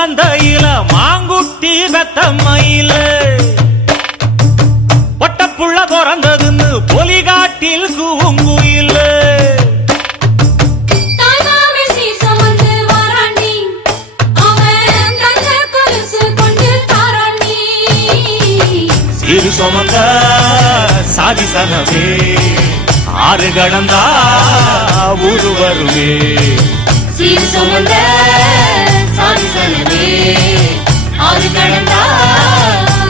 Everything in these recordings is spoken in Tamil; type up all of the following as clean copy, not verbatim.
மந்தையில மாங்குட்டி வெத்தம்மையில ஒட்டப்புள்ள பிறந்ததுன்னு பொலிகாட்டில் கூங்குயில சீரு சுமந்த சாதி சனவே ஆறு கடந்தா ஊரு வருவே சீரு சுமந்த சாதி சனவே ஆறு கடந்தா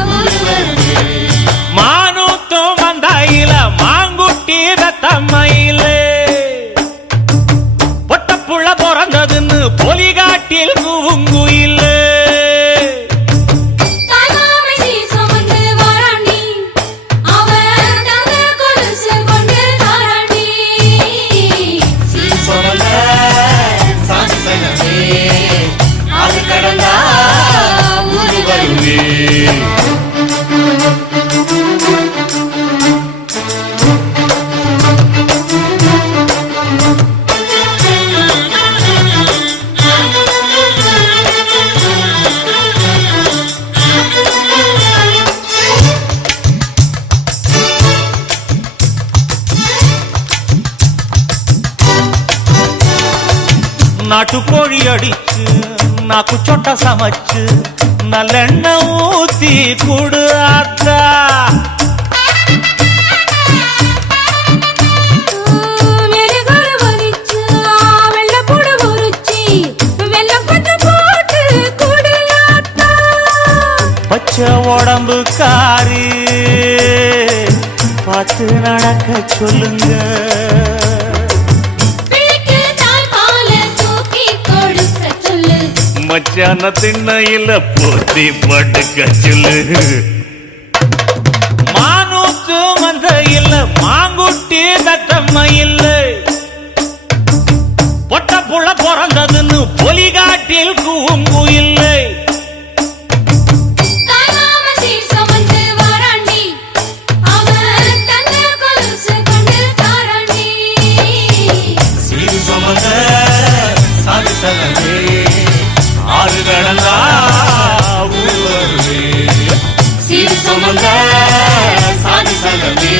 ஊரு வருவே மானூத்தும் மந்தையில மாங்குட்டி ரத்தம்மையில பொட்டப்புள்ள பிறந்ததுன்னு பொலிகாட்டில் கூங்குயில நாட்டுக்கோழி அடிச்சு நாக்கு சொட்ட சமைச்சு நல்லெண்ணெய் ஊத்தி குடு ஆத்தா பச்சை உடம்பு காரி பார்த்து நடக்க சொல்லுங்க மச்சான திண்ணையில போத்தி படுக்க சொல்லு மானூத்து மந்தையில மாங்குட்டி தத்தம்மையில பொட்டப்புள்ள பிறந்ததுன்னு பொலிகாட்டில் கூங்குயில்லை ஆறு கடந்தா ஊரு வருவே சீரு சுமந்த சாதி சனவே